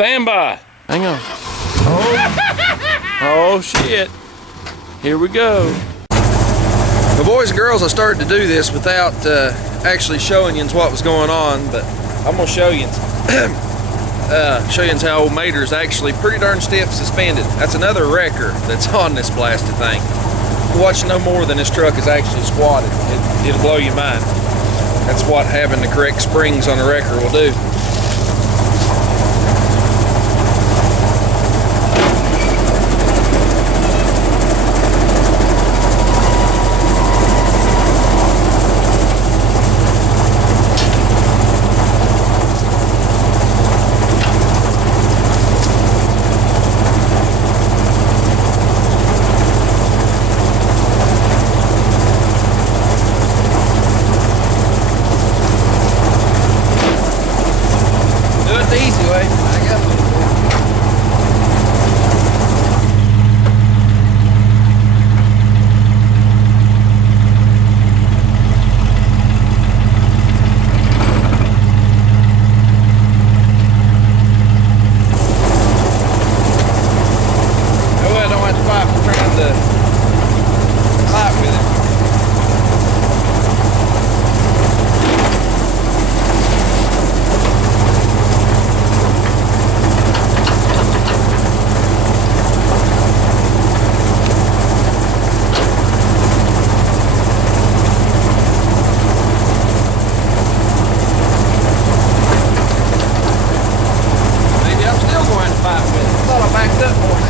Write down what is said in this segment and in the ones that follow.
Stand by. Hang on. Oh shit. Here we go. Well, boys and girls, I started to do this without actually showing you what was going on, but I'm gonna show you how old Mater is actually pretty darn stiff suspended. That's another wrecker that's on this blasted thing. Watch no more than this truck is actually squatted. It'll blow your mind. That's what having the correct springs on a wrecker will do. The easy way. I got it. Oh, I don't have to fight for trying to fight with it. Backed up more now.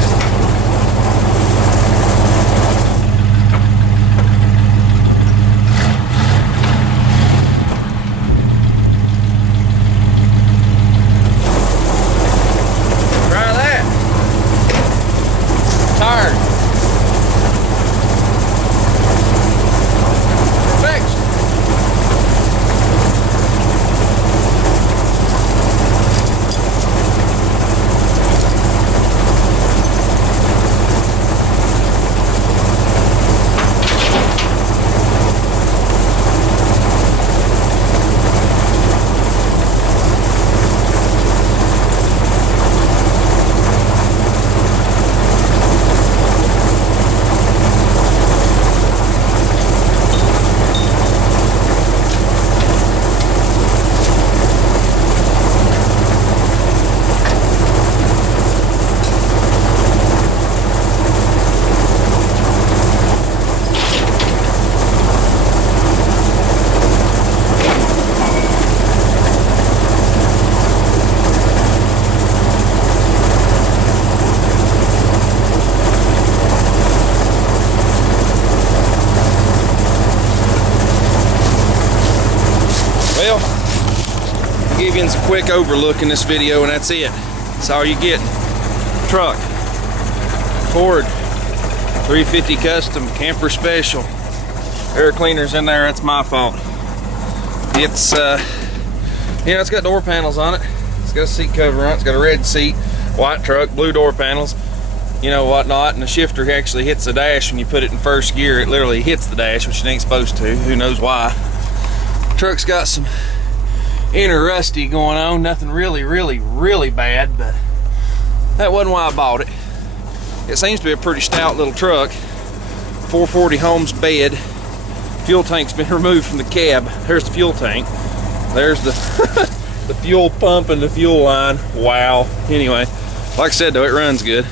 Try that. Tired. Perfection. Well, I'll give you a quick overlook in this video, and that's it. That's all you get. Truck, Ford 350 Custom Camper Special. Air cleaners in there, that's my fault. It's it's got door panels on it. It's got a seat cover on it. It's got a red seat, white truck, blue door panels, you know, whatnot, and the shifter actually hits the dash when you put it in first gear. It literally hits the dash, which it ain't supposed to. Who knows why? Truck's got some inner rusty going on. Nothing really bad, but that wasn't why I bought it. It seems to be a pretty stout little truck. 440 Holmes bed. Fuel tank's been removed from the cab. There's the fuel tank. There's the the fuel pump and the fuel line. Wow. Anyway, like I said though, it runs good.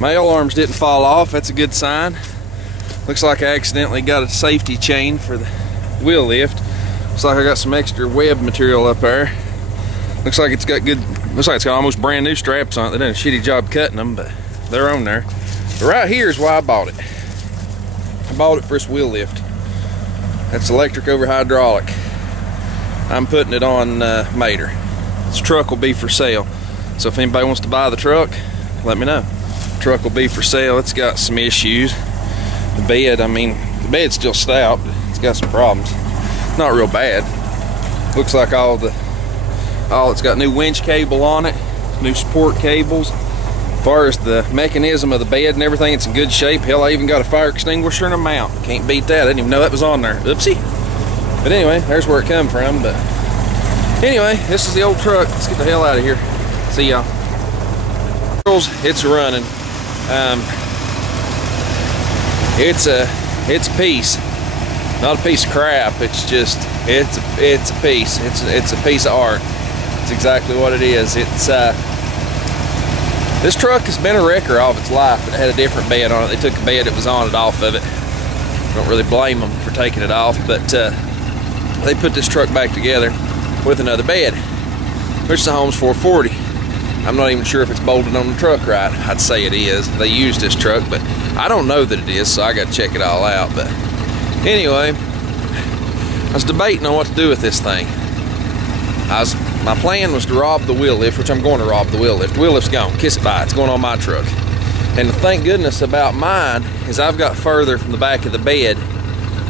My L arms didn't fall off. That's a good sign. Looks like I accidentally got a safety chain for the wheel lift. Looks like I got some extra web material up there. Looks like it's got almost brand new straps on it. They did a shitty job cutting them, but they're on there. But right here is why I bought it. I bought it for this wheel lift. That's electric over hydraulic. I'm putting it on Mater. This truck will be for sale. So if anybody wants to buy the truck, let me know. The truck will be for sale. It's got some issues. The bed, I mean, the bed's still stout, but it's got some problems. Not real bad. Looks like it's got new winch cable on it, new support cables. As far as the mechanism of the bed and everything, it's in good shape. Hell, I even got a fire extinguisher and a mount. Can't beat that. I didn't even know that was on there. Oopsie. But anyway, there's where it come from. But Anyway, this is the old truck. Let's get the hell out of here. See y'all. It's running. It's a piece, not a piece of crap. It's just it's a piece. It's a piece of art. It's exactly what it is. It's this truck has been a wrecker all of its life, but it had a different bed on it. They took a bed that was on it off of it. Don't really blame them for taking it off, but they put this truck back together with another bed, which is a Holmes 440. I'm not even sure if it's bolted on the truck right. I'd say it is. They used this truck, but I don't know that it is, so I got to check it all out. But anyway, I was debating on what to do with this thing. My plan was to rob the wheel lift, which I'm going to rob the wheel lift. The wheel lift's gone. Kiss it bye. It's going on my truck. And the thank goodness about mine is I've got further from the back of the bed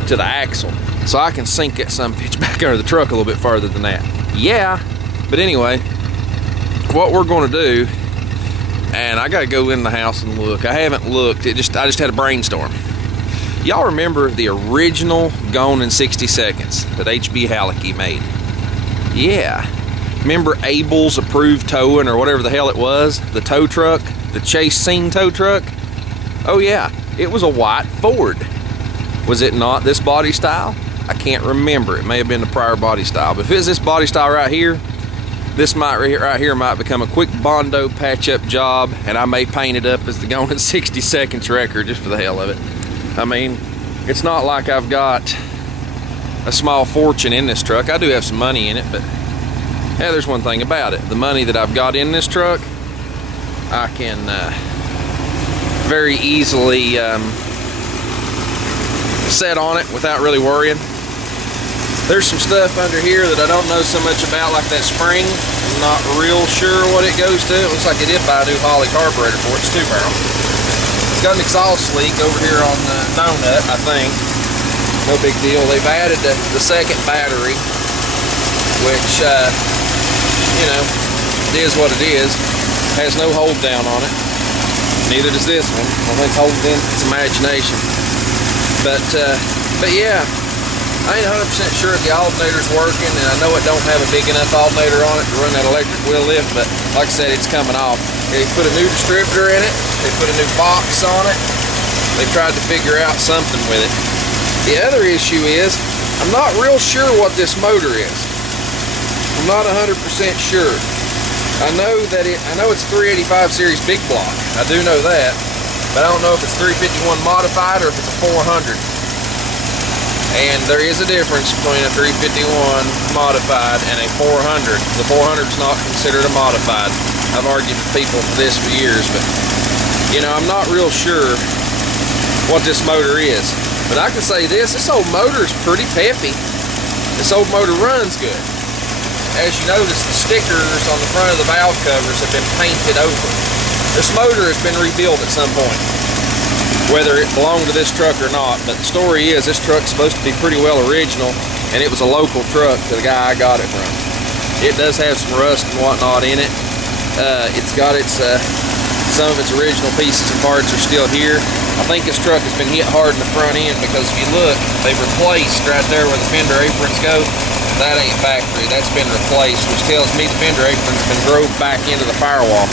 to the axle, so I can sink that some bitch back under the truck a little bit further than that. Yeah, but anyway, what we're going to do, and I got to go in the house and look. I haven't looked. I just had a brainstorm. Y'all remember the original Gone in 60 Seconds that HB Halicki made? Yeah. Remember Abel's Approved Towing, or whatever the hell it was? The tow truck? The chase scene tow truck? Oh yeah, it was a white Ford. Was it not this body style? I can't remember. It may have been the prior body style, but if it's this body style right here, this right here might become a quick Bondo patch-up job, and I may paint it up as the Gone in 60 Seconds record just for the hell of it. I mean, it's not like I've got a small fortune in this truck. I do have some money in it, but yeah, there's one thing about it. The money that I've got in this truck, I can very easily set on it without really worrying. There's some stuff under here that I don't know so much about, like that spring. I'm not real sure what it goes to. It looks like they did buy a new Holley carburetor for it. It's 2-barrel. It's got an exhaust leak over here on the donut, I think. No big deal. They've added the second battery, which, you know, it is what it is. Has no hold down on it. Neither does this one. I think it's holding in its imagination. But yeah. I ain't 100% sure if the alternator's working, and I know it don't have a big enough alternator on it to run that electric wheel lift, but like I said, it's coming off. They put a new distributor in it, they put a new box on it, they tried to figure out something with it. The other issue is, I'm not real sure what this motor is. I'm not 100% sure. I know it's 385 series big block. I do know that, but I don't know if it's 351 modified or if it's a 400. And there is a difference between a 351 modified and a 400. The 400 is not considered a modified. I've argued with people for this for years, but you know, I'm not real sure what this motor is. But I can say this old motor is pretty peppy. This old motor runs good. As you notice, the stickers on the front of the valve covers have been painted over. This motor has been rebuilt at some point, whether it belonged to this truck or not. But the story is, this truck's supposed to be pretty well original, and it was a local truck to the guy I got it from. It does have some rust and whatnot in it. It's got its some of its original pieces and parts are still here. I think this truck has been hit hard in the front end, because if you look, they've replaced right there where the fender aprons go. That ain't factory, that's been replaced, which tells me the fender apron's been drove back into the firewall.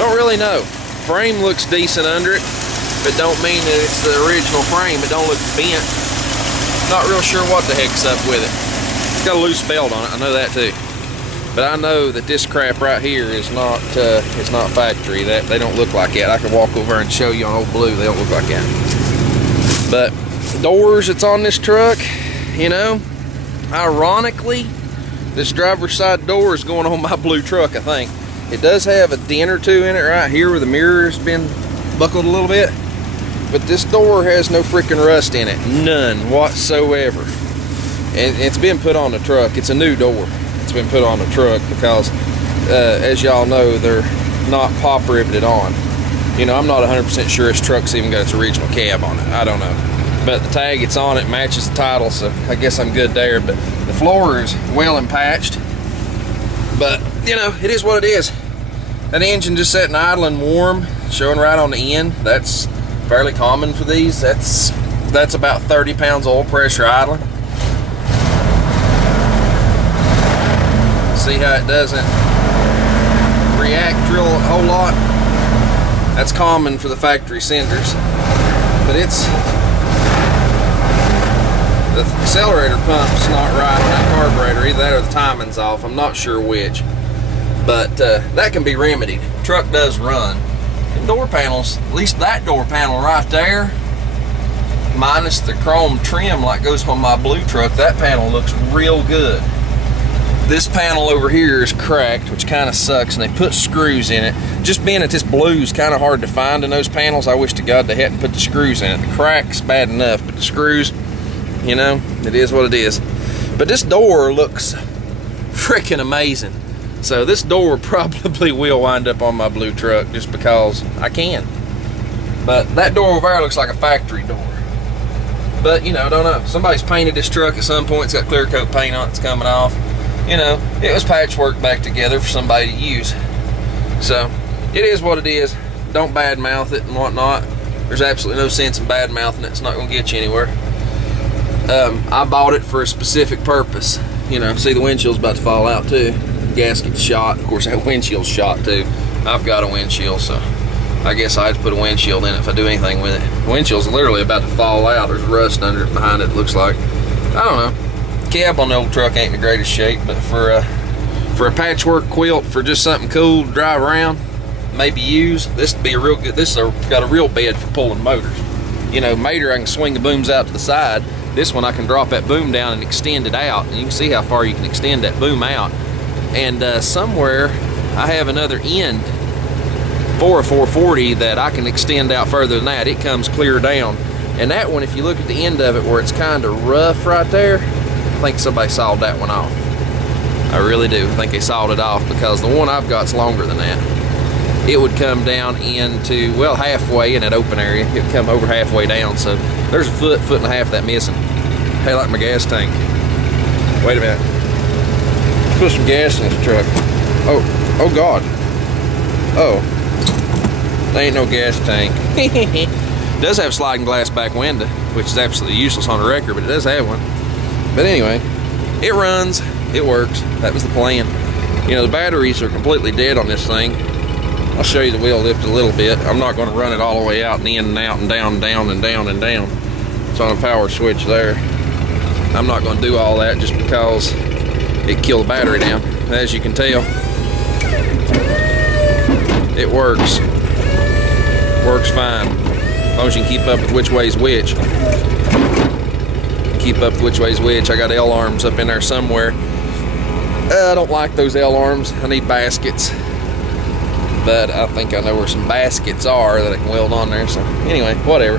Don't really know. Frame looks decent under it, but don't mean that it's the original frame. It don't look bent. Not real sure what the heck's up with it. It's got a loose belt on it, I know that too. But I know that this crap right here is not it's not factory. That they don't look like that. I can walk over and show you on old blue, they don't look like that. But doors that's on this truck, you know, ironically, this driver's side door is going on my blue truck, I think. It does have a dent or two in it right here where the mirror's been buckled a little bit, but this door has no freaking rust in it, none whatsoever. And it's been put on the truck. It's a new door. It's been put on the truck because as y'all know, they're not pop riveted on. You know, I'm not 100% sure this truck's even got its original cab on it. I don't know, but the tag it's on it matches the title, so I guess I'm good there. But the floor is well empatched, but you know, it is what it is. An engine just sitting idling warm, showing right on the end. That's fairly common for these. That's about 30 pounds oil pressure idling. See how it doesn't react a whole lot? That's common for the factory cinders. But the accelerator pump's not right on that carburetor. Either that or the timing's off. I'm not sure which. But that can be remedied. Truck does run. And door panels, at least that door panel right there, minus the chrome trim like goes on my blue truck, that panel looks real good. This panel over here is cracked, which kind of sucks, and they put screws in it. Just being that this blue is kind of hard to find in those panels, I wish to God they hadn't put the screws in it. The crack's bad enough, but the screws, you know, it is what it is. But this door looks freaking amazing. So this door probably will wind up on my blue truck just because I can. But that door over there looks like a factory door. But, you know, I don't know. Somebody's painted this truck at some point. It's got clear coat paint on it. It's coming off. You know, it was patchwork back together for somebody to use. So, it is what it is. Don't badmouth it and whatnot. There's absolutely no sense in badmouthing it. It's not going to get you anywhere. I bought it for a specific purpose. You know, see the windshield's about to fall out too. Gasket's shot. Of course, that windshield's shot too. I've got a windshield, so I guess I have to put a windshield in it if I do anything with it. The windshield's literally about to fall out. There's rust under it, behind it, looks like. I don't know. Cab on the old truck ain't in the greatest shape, but for a patchwork quilt, for just something cool to drive around, maybe use, this would be a real good. This got a real bed for pulling motors. You know, Mater, I can swing the booms out to the side. This one I can drop that boom down and extend it out, and you can see how far you can extend that boom out. And somewhere I have another end for a 440 that I can extend out further than that. It comes clear down, and that one, if you look at the end of it where it's kind of rough right there, I think somebody sawed that one off. I really do. I think they sawed it off, because the one I've got's longer than that. It would come down into, well, halfway in that open area. It would come over halfway down, so there's a foot and a half of that missing. Hey, like my gas tank. Wait a minute. Put some gas in this truck. Oh God. Oh, there ain't no gas tank. It does have sliding glass back window, which is absolutely useless on a wrecker, but it does have one. But anyway, it runs, it works. That was the plan. You know, the batteries are completely dead on this thing. I'll show you the wheel lift a little bit. I'm not going to run it all the way out and in and out and down and down and down and down. It's on a power switch there. I'm not going to do all that just because it killed the battery down. As you can tell, it works. Works fine. As long as you can keep up with which way's which. Keep up with which way's which. I got L arms up in there somewhere. I don't like those L arms. I need baskets. But I think I know where some baskets are that I can weld on there. So anyway, whatever.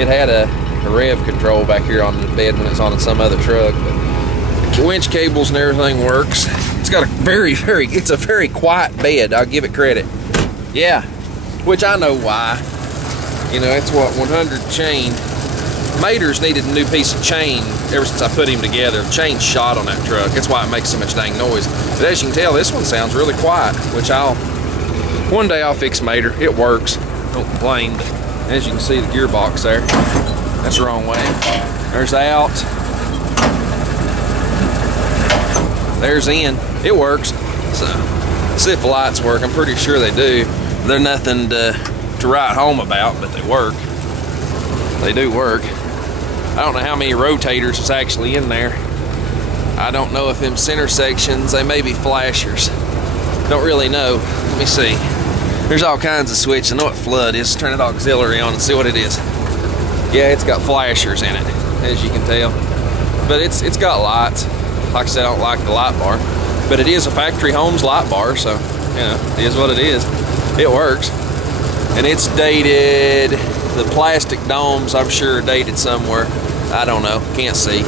It had a rev control back here on the bed when it's on some other truck. But winch cables and everything works. It's got a it's a very quiet bed. I'll give it credit. Yeah, which I know why. You know, it's what, 100 chain. Mater's needed a new piece of chain ever since I put him together. The chain's shot on that truck. That's why it makes so much dang noise. But as you can tell, this one sounds really quiet, which one day I'll fix Mater. It works. Don't complain. But as you can see, the gearbox there, that's the wrong way. There's out. There's in. It works. So, see if the lights work. I'm pretty sure they do. They're nothing to write home about, but they work. They do work. I don't know how many rotators is actually in there. I don't know if them center sections, they may be flashers. Don't really know. Let me see. There's all kinds of switches. I know what flood is. Turn it auxiliary on and see what it is. Yeah, it's got flashers in it, as you can tell. But it's got lights. Like I said, I don't like the light bar. But it is a factory Holmes light bar, so, you know, it is what it is. It works. And it's dated, the plastic domes, I'm sure, are dated somewhere. I don't know, can't see.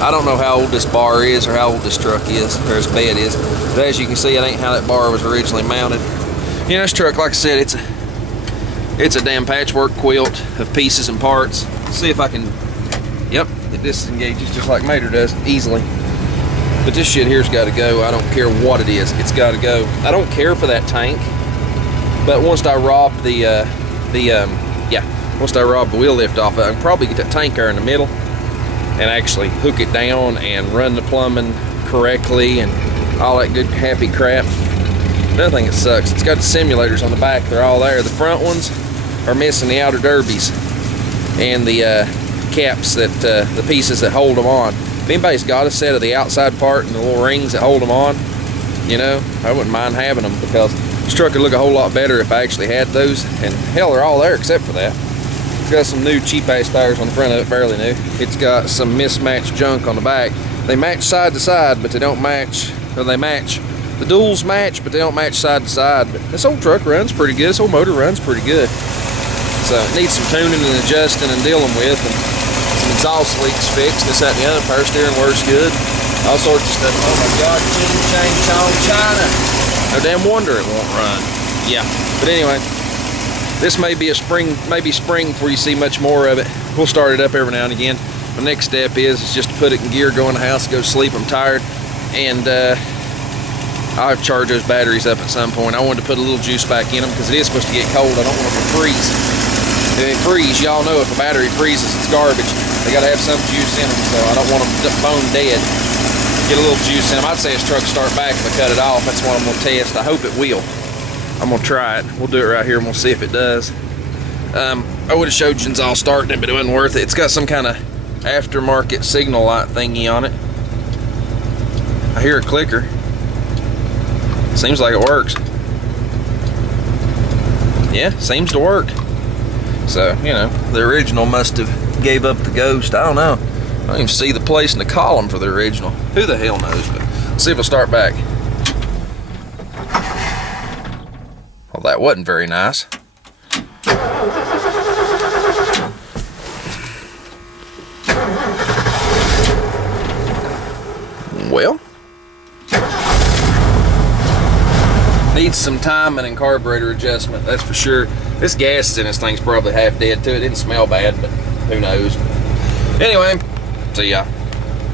I don't know how old this bar is or how old this truck is, or this bed is. But as you can see, it ain't how that bar was originally mounted. You know, this truck, like I said, it's a damn patchwork quilt of pieces and parts. Let's see if I can, yep, it disengages just like Mater does, easily. But this shit here's got to go. I don't care what it is. It's got to go. I don't care for that tank. But once I rob once I rob the wheel lift off, I can probably get that tank there in the middle and actually hook it down and run the plumbing correctly and all that good happy crap. Another thing that sucks, it's got the simulators on the back. They're all there. The front ones are missing the outer derbies and the caps, that the pieces that hold them on. If anybody's got a set of the outside part and the little rings that hold them on, you know, I wouldn't mind having them, because this truck would look a whole lot better if I actually had those. And hell, they're all there except for that. It's got some new cheap ass tires on the front of it, fairly new. It's got some mismatched junk on the back. They match side to side, but they don't match, or they match. The duals match, but they don't match side to side. But this old truck runs pretty good. This old motor runs pretty good. So it needs some tuning and adjusting and dealing with, and some exhaust leaks fixed. This, that, and the other. Power steering works good. All sorts of stuff. Oh my God, ching, chang, chong, China. No damn wonder it won't run. Yeah, but anyway, this may be a spring, maybe spring before you see much more of it. We'll start it up every now and again. The next step is just to put it in gear, go in the house, go to sleep. I'm tired, and I'll have to charge those batteries up at some point. I wanted to put a little juice back in them because it is supposed to get cold. I don't want them to freeze. If they freeze, y'all know if a battery freezes, it's garbage. They gotta have some juice in them, so I don't want them bone dead. Get a little juice in them. I'd say this truck start back if I cut it off. That's what I'm gonna test. I hope it will. I'm gonna try it. We'll do it right here and we'll see if it does. I would have showed you all starting it, but it wasn't worth it. It's got some kind of aftermarket signal light thingy on it. I hear a clicker. Seems like it works. Yeah, seems to work. So, you know, the original must have gave up the ghost. I don't know. I don't even see the place in the column for the original. Who the hell knows? But let's see if it'll start back. Well, that wasn't very nice. Well, needs some timing and carburetor adjustment, that's for sure. This gas in this thing's probably half dead too. It didn't smell bad, but who knows. Anyway, see ya.